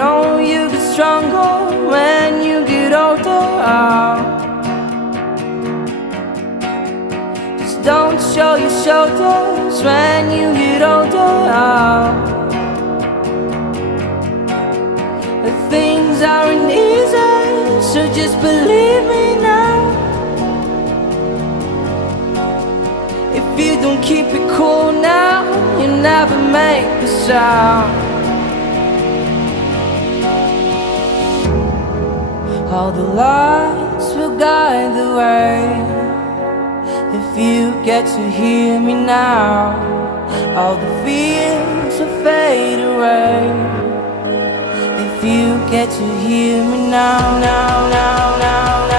know you get stronger when you get older. Just don't show your shoulders when you get older. Things aren't easy, so just believe me now. If you don't keep it cool now, you'll never make a sound. All the lights will guide the way. If you get to hear me now, all the fears will fade away. If you get to hear me now, now, now, now.